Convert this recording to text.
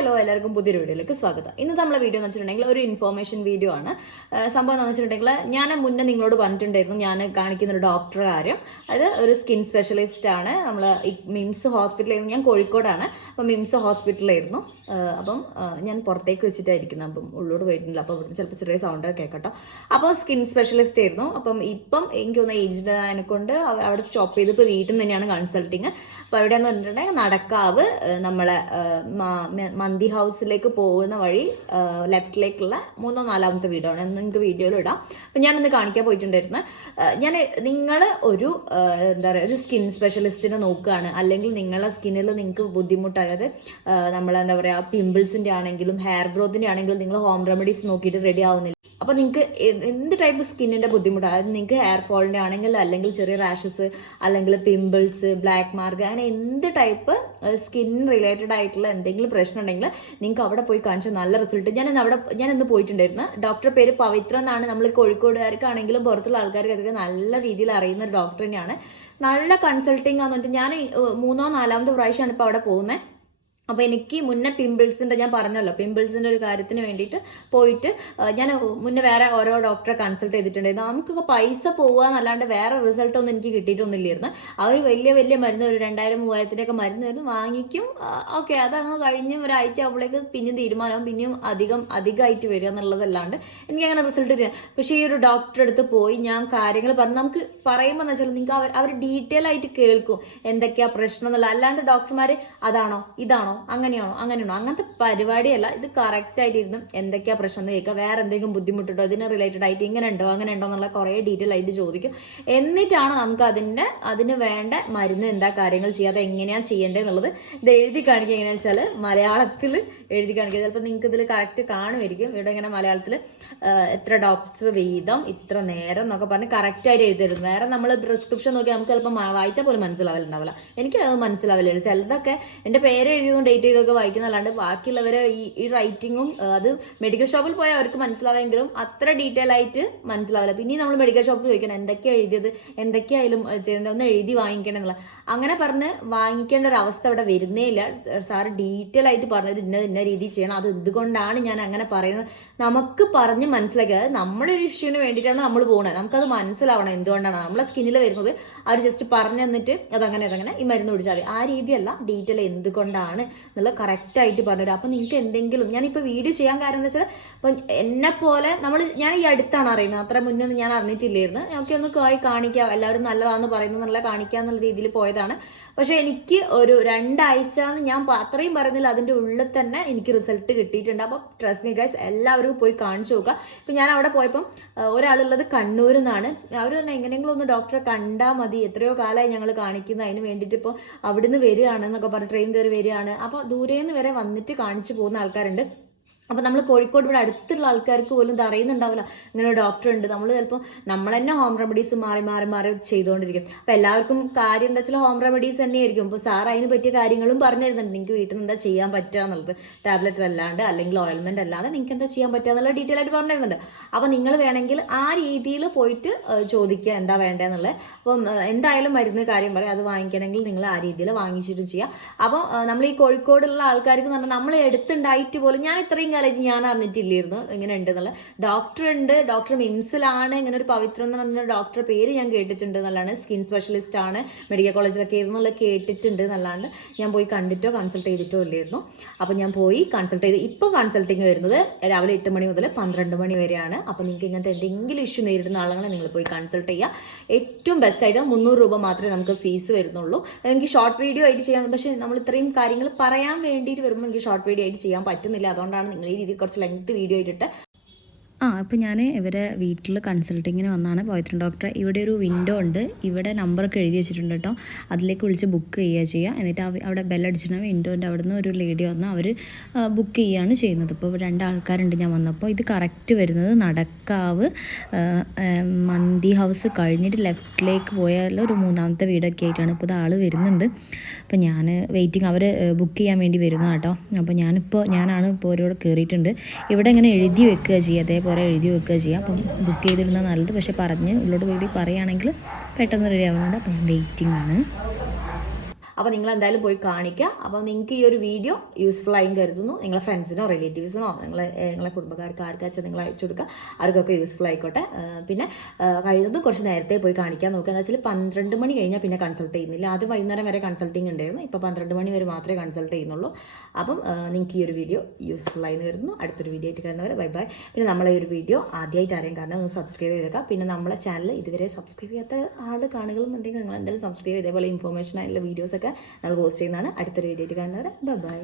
Hello എല്ലാവർക്കും പുതിയൊരു വീഡിയോയിലേക്ക് സ്വാഗതം. ഇന്ന് നമ്മളെ വീഡിയോ എന്ന് വെച്ചിട്ടുണ്ടെങ്കിൽ ഒരു ഇൻഫോർമേഷൻ വീഡിയോ ആണ്. സംഭവം എന്ന് വെച്ചിട്ടുണ്ടെങ്കിൽ ഞാൻ മുന്നേ നിങ്ങളോട് പറഞ്ഞിട്ടുണ്ടായിരുന്നു ഞാൻ കാണിക്കുന്ന ഒരു ഡോക്ടർ കാര്യം. അത് ഒരു സ്കിൻ സ്പെഷ്യലിസ്റ്റ് ആണ്. നമ്മൾ മിംസ് ഹോസ്പിറ്റലായിരുന്നു. ഞാൻ കോഴിക്കോടാണ്. അപ്പം മിംസ് ഹോസ്പിറ്റലായിരുന്നു. അപ്പം ഞാൻ പുറത്തേക്ക് വെച്ചിട്ടായിരിക്കുന്നു. അപ്പം ഉള്ളോട് പോയിട്ടില്ല. അപ്പോൾ ഇവിടുന്ന് ചിലപ്പോൾ ചെറിയ സൗണ്ടൊക്കെ കേൾക്കട്ടോ. അപ്പോൾ സ്കിൻ സ്പെഷ്യലിസ്റ്റ് ആയിരുന്നു. അപ്പം ഇപ്പം എനിക്ക് തോന്നുന്ന ഏജ്ഡ് അതിനെക്കൊണ്ട് അവിടെ സ്റ്റോപ്പ് ചെയ്ത് ഇപ്പോൾ വീട്ടിൽ നിന്ന് തന്നെയാണ് കൺസൾട്ടിങ്. അപ്പോൾ എവിടെയാന്ന് പറഞ്ഞിട്ടുണ്ടെങ്കിൽ നടക്കാവ് നമ്മളെ മന്തി ഹൗസിലേക്ക് പോകുന്ന വഴി ലെഫ്റ്റിലേക്കുള്ള 3-ോ 4-ാമത്തെ വീടാണ്. നിങ്ങൾക്ക് വീഡിയോയിൽ ഇടാം. അപ്പം ഞാനിന്ന് കാണിക്കാൻ പോയിട്ടുണ്ടായിരുന്നു. നിങ്ങൾ ഒരു എന്താ പറയുക ഒരു സ്കിൻ സ്പെഷ്യലിസ്റ്റിനെ നോക്കുകയാണ്, അല്ലെങ്കിൽ നിങ്ങളുടെ സ്കിന്നിൽ നിങ്ങൾക്ക് ബുദ്ധിമുട്ടായത് നമ്മളെന്താ പറയുക പിമ്പിൾസിൻ്റെ ആണെങ്കിലും ഹെയർ ഗ്രോത്തിൻ്റെ ആണെങ്കിലും നിങ്ങൾ ഹോം റെമഡീസ് നോക്കിയിട്ട് റെഡി ആവുന്നില്ല. അപ്പോൾ നിങ്ങൾക്ക് എന്ത് ടൈപ്പ് സ്കിന്നിൻ്റെ ബുദ്ധിമുട്ട്, അതായത് നിങ്ങൾക്ക് ഹെയർ ഫോളിൻ്റെ ആണെങ്കിൽ, അല്ലെങ്കിൽ ചെറിയ റാഷസ്, അല്ലെങ്കിൽ പിമ്പിൾസ്, ബ്ലാക്ക് മാർക്ക്, അങ്ങനെ എന്ത് ടൈപ്പ് സ്കിൻ റിലേറ്റഡ് ആയിട്ടുള്ള എന്തെങ്കിലും പ്രശ്നം ഉണ്ടെങ്കിൽ നിങ്ങൾക്ക് അവിടെ പോയി കാണിച്ചാൽ നല്ല റിസൾട്ട്. ഞാനിന്ന് പോയിട്ടുണ്ടായിരുന്നു. ഡോക്ടർ പേര് പവിത്ര എന്നാണ്. നമ്മൾ കോഴിക്കോടുകാർക്കാണെങ്കിലും പുറത്തുള്ള ആൾക്കാർക്കൊക്കെ നല്ല രീതിയിൽ അറിയുന്ന ഒരു ഡോക്ടർ തന്നെയാണ്. നല്ല കൺസൾട്ടിങ് ആണെന്ന് പറഞ്ഞിട്ട് ഞാൻ 3-ഓ 4-ാമത്തെ പ്രാവശ്യമാണ് ഇപ്പോൾ അവിടെ പോകുന്നത്. അപ്പോൾ എനിക്ക് മുന്നേ പിമ്പിൾസിൻ്റെ, ഞാൻ പറഞ്ഞല്ലോ പിമ്പിൾസിൻ്റെ ഒരു കാര്യത്തിന് വേണ്ടിയിട്ട് പോയിട്ട് ഞാൻ മുന്നേ വേറെ ഓരോ ഡോക്ടറെ കൺസൾട്ട് ചെയ്തിട്ടുണ്ടായിരുന്നു. നമുക്കൊക്കെ പൈസ പോകുക എന്നല്ലാണ്ട് വേറെ റിസൾട്ടൊന്നും എനിക്ക് കിട്ടിയിട്ടൊന്നുമില്ലായിരുന്നു. അവർ വലിയ മരുന്ന്, ഒരു 2000-3000-ൻ്റെയൊക്കെ മരുന്ന് വാങ്ങിക്കും. ഓക്കെ, അതങ്ങ് കഴിഞ്ഞ് ഒരാഴ്ച ആകുമ്പോഴേക്ക് പിന്നെയും തീരുമാനവും പിന്നെയും അധികമായിട്ട് വരിക എന്നുള്ളതല്ലാണ്ട് എനിക്കങ്ങനെ റിസൾട്ട് വരിക. പക്ഷേ ഈ ഒരു ഡോക്ടറെ അടുത്ത് പോയി ഞാൻ കാര്യങ്ങൾ പറഞ്ഞ് നമുക്ക് പറയുമ്പോൾ എന്ന് വെച്ചാൽ നിങ്ങൾക്ക് അവർ ഡീറ്റെയിൽ ആയിട്ട് കേൾക്കും എന്തൊക്കെയാണ് പ്രശ്നം എന്നുള്ള. അല്ലാണ്ട് ഡോക്ടർമാർ അതാണോ ഇതാണോ അങ്ങനെയാണോ അങ്ങനത്തെ പരിപാടിയല്ല. ഇത് കറക്റ്റായിട്ടിരുന്നു എന്തൊക്കെയാ പ്രശ്നം എന്ന് കേൾക്കുക, വേറെ എന്തെങ്കിലും ബുദ്ധിമുട്ടുണ്ടോ, ഇതിന് റിലേറ്റഡ് ആയിട്ട് ഇങ്ങനെ ഉണ്ടോ എന്നുള്ള കുറേ ഡീറ്റെയിൽ ആയിട്ട് ചോദിക്കും. എന്നിട്ടാണ് നമുക്ക് അതിന് വേണ്ട മരുന്ന് എന്താ കാര്യങ്ങൾ ചെയ്യാതെ എങ്ങനെയാണ് ചെയ്യേണ്ടത് എന്നുള്ളത് ഇത് എഴുതി കാണിക്കുക. എങ്ങനെയാണെന്ന് വെച്ചാൽ മലയാളത്തിൽ എഴുതി കാണിക്കുക. ചിലപ്പോൾ നിങ്ങൾക്ക് ഇതിൽ കറക്റ്റ് കാണുമായിരിക്കും. ഇവിടെ ഇങ്ങനെ മലയാളത്തിൽ എത്ര ഡോക്ടർ വീതം ഇത്ര നേരം എന്നൊക്കെ പറഞ്ഞ് കറക്റ്റായിട്ട് എഴുതരുത്. വേറെ നമ്മൾ പ്രിസ്ക്രിപ്ഷൻ നോക്കി നമുക്ക് ചിലപ്പോൾ വായിച്ചാൽ പോലും മനസ്സിലാവില്ല. എനിക്ക് അത് മനസ്സിലാവില്ല. ചിലതൊക്കെ എൻ്റെ പേര് എഴുതിയതും ഡേറ്റ് ചെയ്തൊക്കെ വായിക്കുന്നല്ലാണ്ട് ബാക്കിയുള്ളവരെ ഈ റൈറ്റിങ്ങും അത് മെഡിക്കൽ ഷോപ്പിൽ പോയാൽ അവർക്ക് മനസ്സിലാവുമെങ്കിലും അത്ര ഡീറ്റെയിൽ ആയിട്ട് മനസ്സിലാവില്ല. പിന്നെ നമ്മൾ മെഡിക്കൽ ഷോപ്പിൽ ചോദിക്കണം എന്തൊക്കെയാണ് എഴുതിയത്, എന്തൊക്കെയായാലും ചെയ്യേണ്ടത്, ഒന്ന് എഴുതി വാങ്ങിക്കണം എന്നുള്ള. അങ്ങനെ പറഞ്ഞ് വാങ്ങിക്കേണ്ട ഒരു അവസ്ഥ അവിടെ വരുന്നേ ഇല്ല. സാറ് ഡീറ്റെയിൽ ആയിട്ട് പറഞ്ഞത് ഇന്ന രീതി ചെയ്യണം. അത് എന്തുകൊണ്ടാണ് ഞാൻ അങ്ങനെ പറയുന്നത് നമുക്ക് പറഞ്ഞ് മനസ്സിലാക്കുക. അതായത് നമ്മുടെ ഒരു ഇഷ്യൂവിന് വേണ്ടിയിട്ടാണ് നമ്മൾ പോകുന്നത്. നമുക്കത് മനസ്സിലാവണം എന്തുകൊണ്ടാണ് നമ്മളെ സ്കിന്നിൽ വരുന്നത്. അവർ ജസ്റ്റ് പറഞ്ഞു തന്നിട്ട് അതങ്ങനെ ഈ മരുന്ന് കുടിച്ചാൽ ആ രീതിയല്ല, ഡീറ്റെയിൽ എന്തുകൊണ്ടാണ് എന്നുള്ള കറക്റ്റായിട്ട് പറഞ്ഞുതരാം. അപ്പം നിങ്ങൾക്ക് എന്തെങ്കിലും, ഞാനിപ്പോൾ വീഡിയോ ചെയ്യാൻ കാര്യം എന്ന് വെച്ചാൽ ഇപ്പം എന്നെപ്പോലെ ഞാൻ ഈ അടുത്താണ് അറിയുന്നത്, അത്ര മുന്നേ ഒന്നും ഞാൻ അറിഞ്ഞിട്ടില്ലായിരുന്നു. ഞങ്ങൾക്ക് ഒന്ന് കാണിക്കാം, എല്ലാവരും നല്ലതാണെന്ന് പറയുന്നത് നല്ല കാണിക്കുക എന്നുള്ള രീതിയിൽ പോയതാണ്. പക്ഷെ എനിക്ക് ഒരു 2 ആഴ്ച ഞാൻ അത്രയും പറയുന്നില്ല, അതിൻ്റെ ഉള്ളിൽ തന്നെ എനിക്ക് റിസൾട്ട് കിട്ടിയിട്ടുണ്ട്. അപ്പോൾ ട്രസ്റ്റ് മീ ഗൈസ്, എല്ലാവരും പോയി കാണിച്ചു നോക്കുക. ഇപ്പം ഞാൻ അവിടെ പോയപ്പം ഒരാളുള്ളത് കണ്ണൂരിൽ നിന്നാണ്. അവർ തന്നെ എങ്ങനെയെങ്കിലും ഒന്ന് ഡോക്ടറെ കണ്ടാൽ മതി, എത്രയോ കാലമായി ഞങ്ങൾ കാണിക്കുന്നത്, അതിന് വേണ്ടിയിട്ട് ഇപ്പോൾ അവിടുന്ന് വരികയാണ് എന്നൊക്കെ പറഞ്ഞ് ട്രെയിൻ കയറി വരികയാണ്. അപ്പോൾ ദൂരേന്ന് വരെ വന്നിട്ട് കാണിച്ചു പോകുന്ന ആൾക്കാരുണ്ട്. അപ്പോൾ നമ്മൾ കോഴിക്കോട് ഇവിടെ അടുത്തുള്ള ആൾക്കാർക്ക് പോലും ഇത് അറിയുന്നുണ്ടാവില്ല ഇങ്ങനെ ഒരു ഡോക്ടർ ഉണ്ട്. നമ്മൾ ചിലപ്പോൾ നമ്മൾ തന്നെ ഹോം റെമഡീസ് മാറി ചെയ്തുകൊണ്ടിരിക്കും. അപ്പോൾ എല്ലാവർക്കും കാര്യം എന്താ വെച്ചാൽ ഹോം റെമഡീസ് തന്നെയായിരിക്കും. ഇപ്പോൾ സാർ അതിന് പറ്റിയ കാര്യങ്ങളും പറഞ്ഞു തരുന്നുണ്ട്. നിങ്ങൾക്ക് വീട്ടിൽ നിന്ന് എന്താ ചെയ്യാൻ പറ്റുക എന്നുള്ളത്, ടാബ്ലറ്റ് അല്ലാണ്ട് അല്ലെങ്കിൽ ഓയിൽമെൻറ്റ് അല്ലാതെ നിങ്ങൾക്ക് എന്താ ചെയ്യാൻ പറ്റുക എന്നുള്ള ഡീറ്റെയിൽ ആയിട്ട് പറഞ്ഞു തരുന്നുണ്ട്. അപ്പോൾ നിങ്ങൾ വേണമെങ്കിൽ ആ രീതിയിൽ പോയിട്ട് ചോദിക്കുക എന്താ വേണ്ടതെന്നുള്ളത്. അപ്പം എന്തായാലും മരുന്ന് കാര്യം പറയും, അത് വാങ്ങിക്കണമെങ്കിൽ നിങ്ങൾ ആ രീതിയിൽ വാങ്ങിച്ചിട്ടും ചെയ്യാം. അപ്പോൾ നമ്മൾ ഈ കോഴിക്കോടുള്ള ആൾക്കാർക്ക് എന്ന് പറഞ്ഞാൽ നമ്മൾ എടുത്തുണ്ടായിട്ട് പോലും ഞാൻ ഇത്രയും ഞാൻ അറിഞ്ഞിട്ടില്ലായിരുന്നു ഇങ്ങനെ ഉണ്ടെന്നുള്ള. ഡോക്ടർ ഉണ്ട്, ഡോക്ടർ മിംസിലാണ്. ഇങ്ങനെ ഒരു പവിത്ര എന്ന് പറഞ്ഞ ഡോക്ടർ പേര് ഞാൻ കേട്ടിട്ടുണ്ട് എന്നല്ലാണ്ട്, സ്കിൻ സ്പെഷ്യലിസ്റ്റ് ആണ്, മെഡിക്കൽ കോളേജിലൊക്കെ ഇരുന്നുള്ള കേട്ടിട്ടുണ്ട് എന്നല്ലാണ്ട് ഞാൻ പോയി കണ്ടിട്ടോ കൺസൾട്ട് ചെയ്തിട്ടോ ഇല്ലായിരുന്നു. അപ്പോൾ ഞാൻ പോയി കൺസൾട്ട് ചെയ്ത് ഇപ്പോൾ കൺസൾട്ടിങ് വരുന്നത് രാവിലെ 8 മണി മുതൽ 12 മണി വരെയാണ്. അപ്പോൾ നിങ്ങൾക്ക് ഇങ്ങനത്തെ എന്തെങ്കിലും ഇഷ്യൂ നേരിടുന്ന ആളുകളെ നിങ്ങൾ പോയി കൺസൾട്ട് ചെയ്യുക. ഏറ്റവും ബെസ്റ്റ് ആയിട്ട് 300 രൂപ മാത്രമേ നമുക്ക് ഫീസ് വരുന്നുള്ളൂ. എനിക്ക് ഷോർട്ട് വീഡിയോ ആയിട്ട് ചെയ്യാൻ, പക്ഷേ നമ്മൾ ഇത്രയും കാര്യങ്ങൾ പറയാൻ വേണ്ടിയിട്ട് വരുമ്പോൾ എനിക്ക് ഷോർട്ട് വീഡിയോ ആയിട്ട് ചെയ്യാൻ പറ്റുന്നില്ല. അതുകൊണ്ടാണ് നിങ്ങൾ ഈ രീതിയിൽ കുറച്ച് ലെങ്ത് വീഡിയോ ആയിട്ടിട്ട്. അപ്പോൾ ഞാൻ ഇവരെ വീട്ടിൽ കൺസൾട്ടിങ്ങിന് വന്നാണ് പവിത്രൻ ഡോക്ടറെ. ഇവിടെ ഒരു വിൻഡോ ഉണ്ട്, ഇവിടെ നമ്പറൊക്കെ എഴുതി വെച്ചിട്ടുണ്ട് കേട്ടോ. അതിലേക്ക് വിളിച്ച് ബുക്ക് ചെയ്യുക. എന്നിട്ട് അവിടെ ബെല്ലടിച്ചിട്ട് വിൻഡോൻ്റെ അവിടെ നിന്ന് ഒരു ലേഡി വന്ന് അവർ ബുക്ക് ചെയ്യുകയാണ് ചെയ്യുന്നത്. ഇപ്പോൾ 2 ആൾക്കാരുണ്ട് ഞാൻ വന്നപ്പോൾ. ഇത് കറക്റ്റ് വരുന്നത് നടക്കാവ് മന്തി ഹൗസ് കഴിഞ്ഞിട്ട് ലെഫ്റ്റിലേക്ക് പോയാൽ ഒരു 3-ാമത്തെ വീടൊക്കെ ആയിട്ടാണ്. ഇപ്പോൾ ഇത് ആൾ വരുന്നുണ്ട്. അപ്പോൾ ഞാൻ വെയിറ്റിംഗ്, അവർ ബുക്ക് ചെയ്യാൻ വേണ്ടി വരുന്നത് കേട്ടോ. അപ്പോൾ ഞാനാണ് ഇപ്പോൾ അവരോട് കയറിയിട്ടുണ്ട്. ഇവിടെ ഇങ്ങനെ എഴുതി വെക്കുക ചെയ്യുക, അതേപോലെ എഴുതി വെക്കുക ചെയ്യുക. അപ്പം ബുക്ക് ചെയ്തിരുന്നാൽ നല്ലത്. പക്ഷേ പറഞ്ഞ് ഉള്ളോട് വേണ്ടി പറയുകയാണെങ്കിൽ പെട്ടെന്ന് റെഡി ആവുന്നുണ്ട്. അപ്പോൾ ഞാൻ വെയിറ്റിംഗ് ആണ്. അപ്പോൾ നിങ്ങൾ എന്തായാലും പോയി കാണിക്കുക. അപ്പോൾ നിങ്ങൾക്ക് ഈ ഒരു വീഡിയോ യൂസ്ഫുൾ ആയി കരുതുന്നു. നിങ്ങളെ ഫ്രണ്ട്സിനോ റിലേറ്റീവ്സിനോ നിങ്ങളെ കുടുംബക്കാർക്ക് ആർക്കാച്ചാൽ നിങ്ങൾ അയച്ചു കൊടുക്കുക, ആർക്കൊക്കെ യൂസ്ഫുൾ ആയിക്കോട്ടെ. പിന്നെ കഴിയുന്നതും കുറച്ച് നേരത്തെ പോയി കാണിക്കാൻ നോക്കുക. എന്ന് വെച്ചാൽ 12 മണി കഴിഞ്ഞാൽ പിന്നെ കൺസൾട്ട് ചെയ്യുന്നില്ല. ആദ്യം വൈകുന്നേരം വരെ കൺസൾട്ടിങ് ഉണ്ടായിരുന്നു, ഇപ്പോൾ 12 മണി വരെ മാത്രമേ കൺസൾട്ട് ചെയ്യുന്നുള്ളൂ. അപ്പം നിങ്ങൾക്ക് ഈ ഒരു വീഡിയോ യൂസ്ഫുൾ ആയി വരുന്നു. അടുത്തൊരു വീഡിയോ ആയിട്ട് കാണുന്നവരെ ബൈ ബൈ. പിന്നെ നമ്മളെ ഒരു വീഡിയോ ആദ്യമായിട്ട് ആരെയും കാണുന്നത് ഒന്ന് സബ്സ്ക്രൈബ് ചെയ്തേക്കാം. പിന്നെ നമ്മളെ ചാനൽ ഇതുവരെ സബ്സ്ക്രൈബ് ചെയ്യാത്ത ആൾ കാണുകളുന്നുണ്ടെങ്കിൽ നിങ്ങൾ എന്തായാലും സബ്സ്ക്രൈബ് ചെയ്തേപോലെ ഇൻഫോർമേഷൻ ആയിട്ടുള്ള വീഡിയോസൊക്കെ നമ്മൾ പോസ്റ്റ് ചെയ്യുന്നതാണ്. അടുത്തൊരു വീഡിയോ ആയിട്ട് കാണുന്നവരെ ബൈ ബൈ.